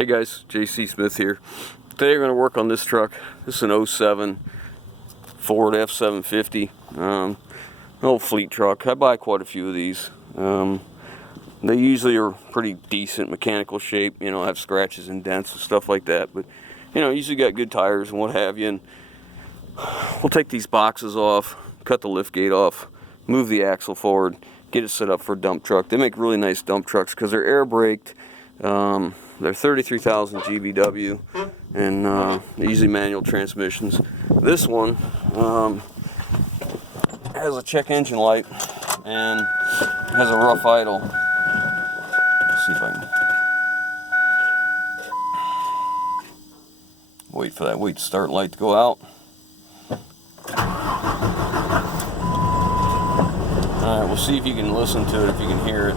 Hey guys, JC Smith here. Today we're going to work on this truck. This is an 07 Ford F750. An old fleet truck. I buy quite a few of these. They usually are pretty decent mechanical shape, you know, have scratches and dents and stuff like that, but you know, usually got good tires and what have you. And we'll take these boxes off, cut the lift gate off, move the axle forward, get it set up for a dump truck. They make really nice dump trucks because they're air braked. They're 33,000 GVW, and they're usually manual transmissions. This one has a check engine light and has a rough idle. Let's see if I can wait for that wait to start light to go out. Alright, we'll see if you can listen to it, if you can hear it.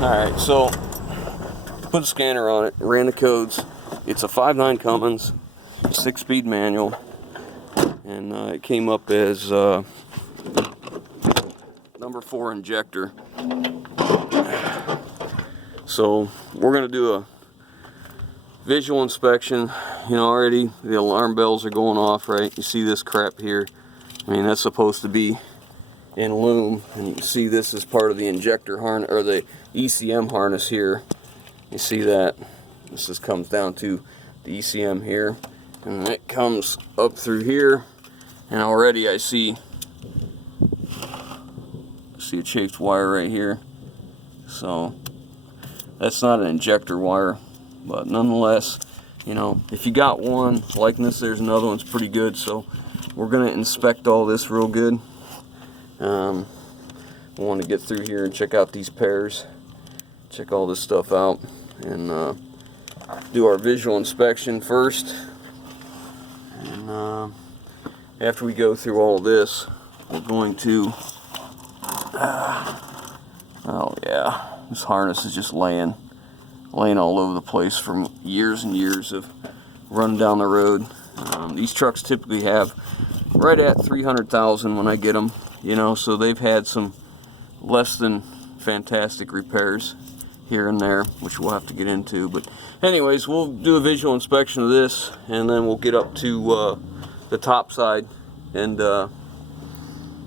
Alright, so put a scanner on it, ran the codes. It's a 5.9 Cummins, 6-speed manual, and it came up as number 4 injector. So we're going to do a visual inspection. You know, already the alarm bells are going off, right? You see this crap here. I mean, that's supposed to be in loom, and you can see this is part of the injector harness, or the ECM harness here. You see that this just comes down to the ECM here, and it comes up through here, and already I see a chafed wire right here. So that's not an injector wire, but nonetheless, you know, if you got one like this, there's another one's pretty good. So we're gonna inspect all this real good. I want to get through here and check out these pairs, check all this stuff out, and do our visual inspection first. And after we go through all this, we're going to oh yeah, this harness is just laying all over the place from years and years of running down the road. These trucks typically have right at 300,000 when I get them, you know, so they've had some less than fantastic repairs here and there, which we'll have to get into. But anyways, we'll do a visual inspection of this, and then we'll get up to the top side and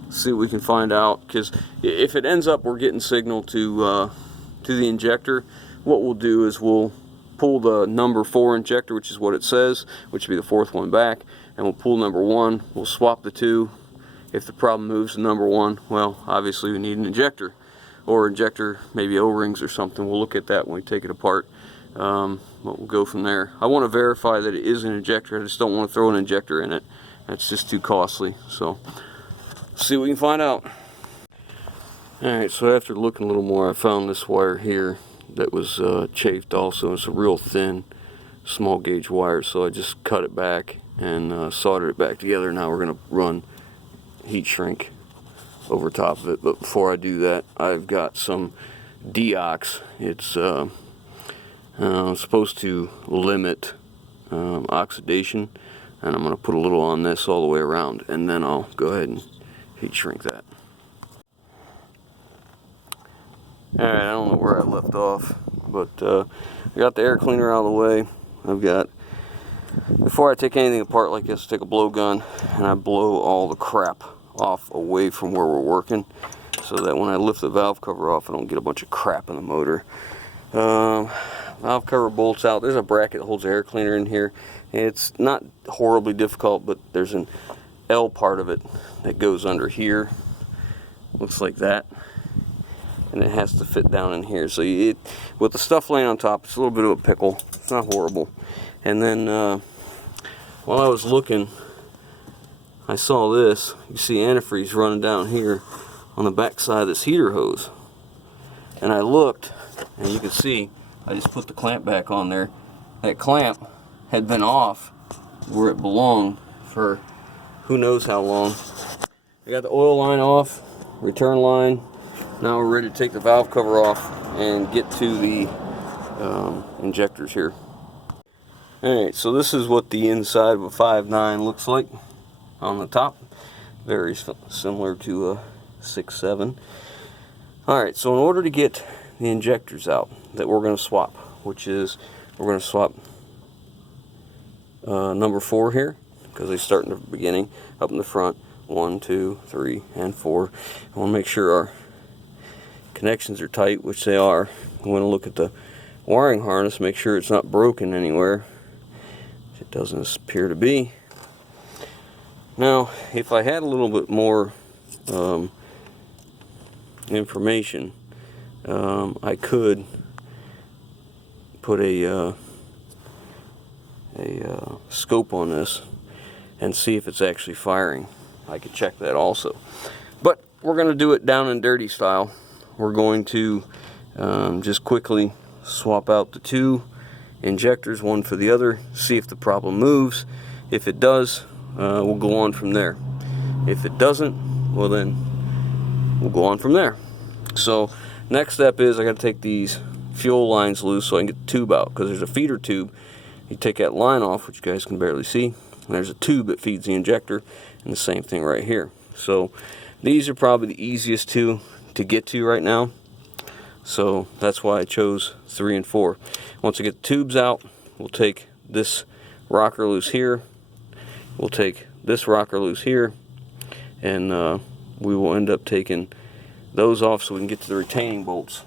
see what we can find out. Because if it ends up we're getting signal to the injector, what we'll do is we'll pull the number 4 injector, which is what it says, which will be the 4th one back, and we'll pull number 1. We'll swap the 2. If the problem moves to number 1, well, obviously we need an injector, or injector, maybe O-rings or something. We'll look at that when we take it apart. But we'll go from there. I want to verify that it is an injector. I just don't want to throw an injector in it. That's just too costly. So, see what we can find out. Alright, so after looking a little more, I found this wire here that was chafed also. It's a real thin, small gauge wire, so I just cut it back and soldered it back together. Now we're going to run heat shrink over top of it. But before I do that, I've got some Deox. It's supposed to limit oxidation, and I'm going to put a little on this all the way around, and then I'll go ahead and heat shrink that. Alright, I don't know where I left off, but I got the air cleaner out of the way. I've got, before I take anything apart like this, I take a blowgun and I blow all the crap off away from where we're working, so that when I lift the valve cover off, I don't get a bunch of crap in the motor. Valve cover bolts out. There's a bracket that holds the air cleaner in here. It's not horribly difficult, but there's an L part of it that goes under here. Looks like that. And it has to fit down in here. So with the stuff laying on top, it's a little bit of a pickle. It's not horrible. And then while I was looking, I saw this. You see antifreeze running down here on the back side of this heater hose. And I looked, and you can see I just put the clamp back on there. That clamp had been off where it belonged for who knows how long. I got the oil line off, return line. Now we're ready to take the valve cover off and get to the injectors here. Alright, so this is what the inside of a 5.9 looks like on the top. Very similar to a 6.7. Alright, so in order to get the injectors out that we're going to swap, which is we're going to swap number 4 here, because they start in the beginning, up in the front, 1, 2, 3, and 4. I want to make sure our connections are tight, which they are. I want to look at the wiring harness, make sure it's not broken anywhere. It doesn't appear to be. Now, if I had a little bit more information, I could put a scope on this and see if it's actually firing. I could check that also. But we're going to do it down and dirty style. We're going to just quickly swap out the 2 injectors, one for the other, see if the problem moves. If it does, we'll go on from there. If it doesn't, well then we'll go on from there. So next step is I got to take these fuel lines loose so I can get the tube out, because there's a feeder tube. You take that line off, which you guys can barely see, and there's a tube that feeds the injector, and the same thing right here. So these are probably the easiest two to get to right now, so that's why I chose 3 and 4. Once I get the tubes out, we'll take this rocker loose here, we'll take this rocker loose here, and we will end up taking those off so we can get to the retaining bolts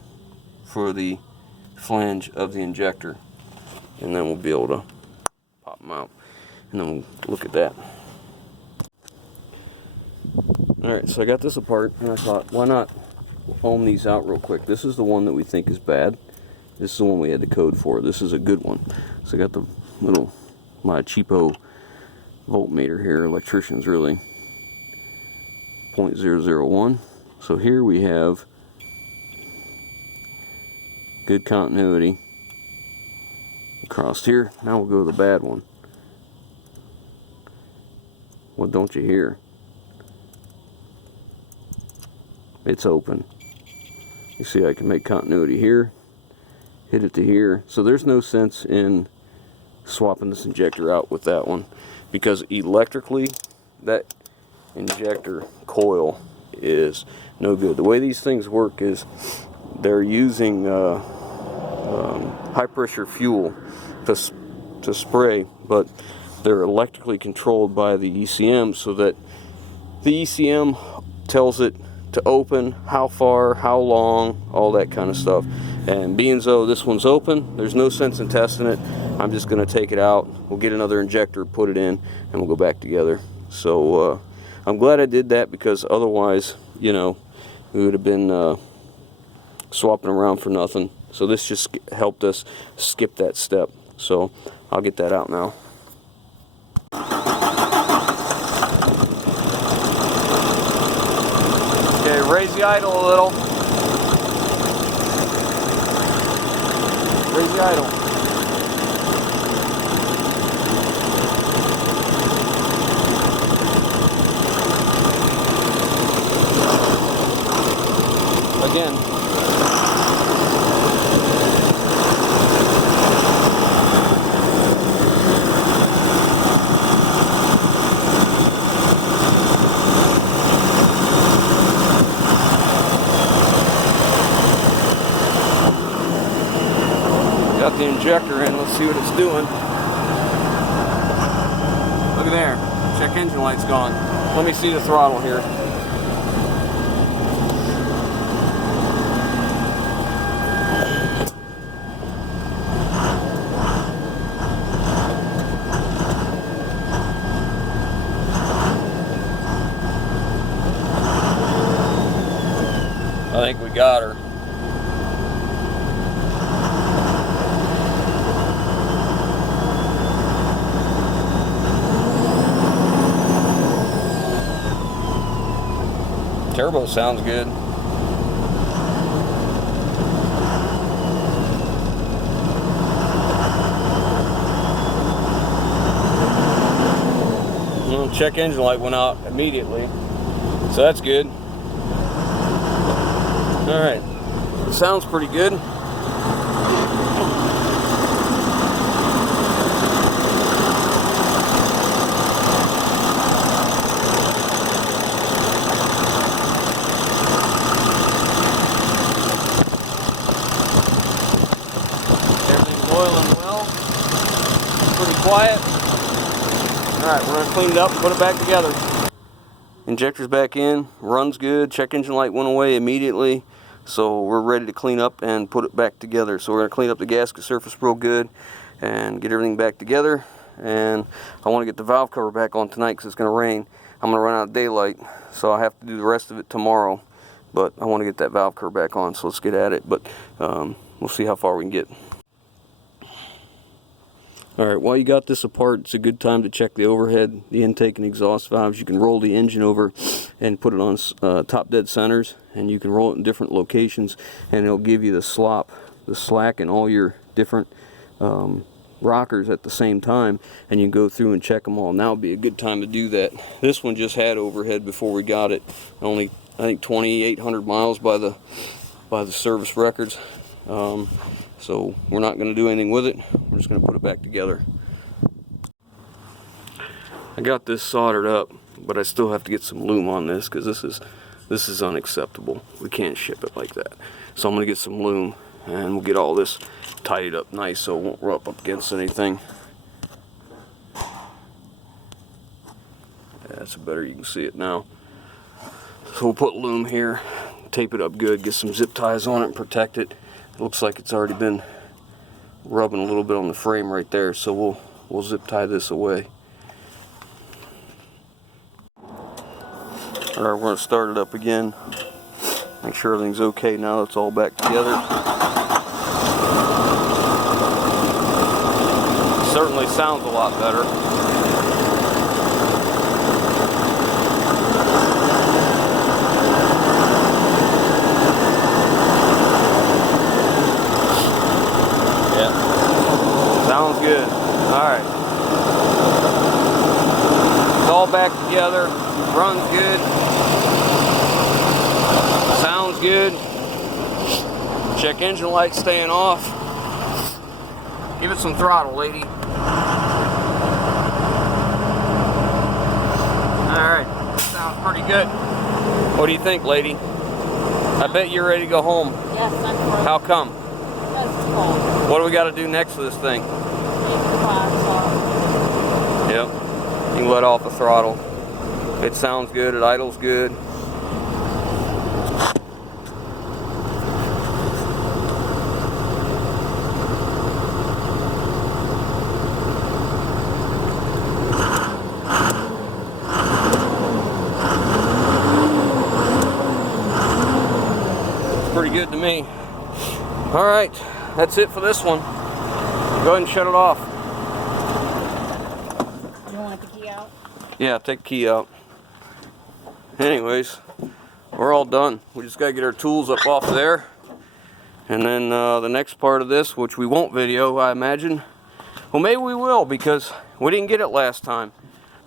for the flange of the injector, and then we'll be able to pop them out, and then we'll look at that. Alright, so I got this apart, and I thought, why not ohm these out real quick. This is the one that we think is bad. This is the one we had the code for. This is a good one. So I got the little, my cheapo voltmeter here, electricians really, 0.001. So here we have good continuity across here. Now we'll go to the bad one. What don't you hear? It's open. You see I can make continuity here, hit it to here. So there's no sense in swapping this injector out with that one, because electrically that injector coil is no good. The way these things work is they're using high pressure fuel to spray, but they're electrically controlled by the ECM, so that the ECM tells it to open, how far, how long, all that kind of stuff. And being as though this one's open, there's no sense in testing it. I'm just going to take it out, we'll get another injector, put it in, and we'll go back together. So I'm glad I did that, because otherwise, you know, we would have been swapping around for nothing. So this just helped us skip that step. So I'll get that out now. Okay, raise the idle a little. Raise the idle. Again. Got the injector in, let's see what it's doing. Look at there, check engine light's gone. Let me see the throttle here. I think we got her. Turbo sounds good. Well, check engine light went out immediately, so that's good. Alright, sounds pretty good. Everything's oiling well, pretty quiet. Alright, we're going to clean it up and put it back together. Injector's back in, runs good, check engine light went away immediately, so we're ready to clean up and put it back together. So we're going to clean up the gasket surface real good and get everything back together. And I want to get the valve cover back on tonight because it's going to rain. I'm going to run out of daylight, so I have to do the rest of it tomorrow. But I want to get that valve cover back on, so let's get at it. But we'll see how far we can get. Alright, while you got this apart, it's a good time to check the overhead, the intake and exhaust valves. You can roll the engine over and put it on top dead centers, and you can roll it in different locations, and it'll give you the slop, the slack, and all your different rockers at the same time, and you can go through and check them all. Now would be a good time to do that. This one just had overhead before we got it. Only, I think, 2,800 miles by the service records. So we're not going to do anything with it. We're just going to put it back together. I got this soldered up, but I still have to get some lume on this because this is unacceptable. We can't ship it like that. So I'm going to get some lume and we'll get all this tidied up nice so it won't rub up against anything. Yeah, that's better. You can see it now. So we'll put lume here, tape it up good, get some zip ties on it and protect it. It looks like it's already been rubbing a little bit on the frame right there, so we'll zip tie this away. Alright, we're going to start it up again. Make sure everything's okay now that it's all back together. It certainly sounds a lot better. Sounds good. Alright. It's all back together. Runs good. Sounds good. Check engine light staying off. Give it some throttle, lady. Alright. Sounds pretty good. What do you think, lady? I bet you're ready to go home. Yes, I'm ready. How come? Because it's cold. What do we got to do next to this thing? Take the box off. Yep. You can let off the throttle. It sounds good. It idles good. It's pretty good to me. All right. That's it for this one. Go ahead and shut it off. You want the key out? Yeah, take the key out. Anyways, we're all done. We just got to get our tools up off there. And then the next part of this, which we won't video, I imagine. Well, maybe we will because we didn't get it last time.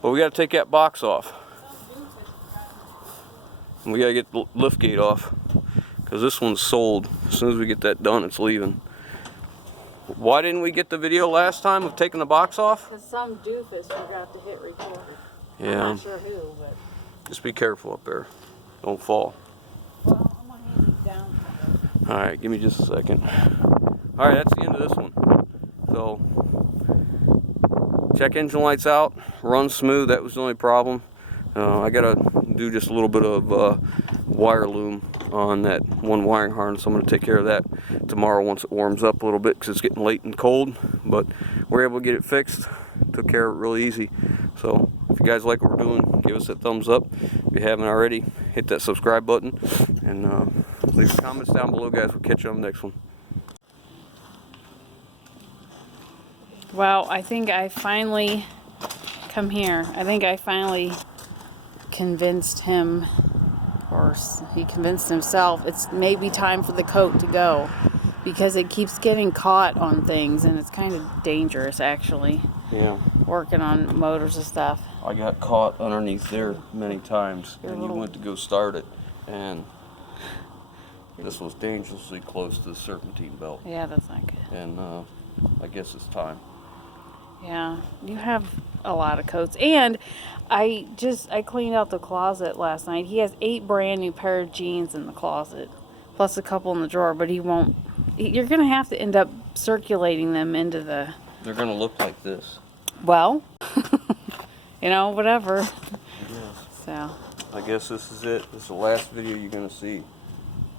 But we got to take that box off. And we got to get the lift gate off. Because this one's sold. As soon as we get that done, it's leaving. Why didn't we get the video last time of taking the box off? Because some doofus forgot to hit record. Yeah. I'm not sure who, but... Just be careful up there. Don't fall. Well, I'm going to hand it down. Alright, give me just a second. Alright, that's the end of this one. So, check engine lights out. Runs smooth. That was the only problem. I got to do just a little bit of wire loom on that one wiring harness. I'm going to take care of that tomorrow once it warms up a little bit because it's getting late and cold. But we're able to get it fixed. Took care of it really easy. So if you guys like what we're doing, give us a thumbs up. If you haven't already, hit that subscribe button. And leave your comments down below, guys. We'll catch you on the next one. Well, I think I finally... Come here. I think I finally convinced him, or he convinced himself, it's maybe time for the coat to go. Because it keeps getting caught on things, and it's kind of dangerous, actually. Yeah. working on motors and stuff. I got caught underneath there many times, Your and you little- went to go start it, and this was dangerously close to the serpentine belt. Yeah, that's not good. And I guess it's time. Yeah, you have a lot of coats. And I cleaned out the closet last night. He has 8 brand new pair of jeans in the closet, plus a couple in the drawer, but he won't. You're going to have to end up circulating them into the... They're going to look like this. Well, you know, whatever. Yes. So, I guess this is it. This is the last video you're going to see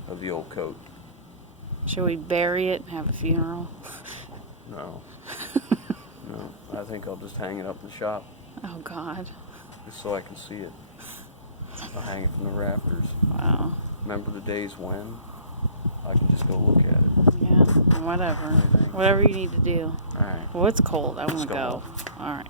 of the old coat. should we bury it and have a funeral? No. No. I think I'll just hang it up in the shop, Oh, God. just so I can see it. I'll hang it from the rafters. Wow. Remember the days when I can just go look at it. Yeah, whatever. Whatever you need to do. All right. Well, it's cold. I want Let's to go. go. All right.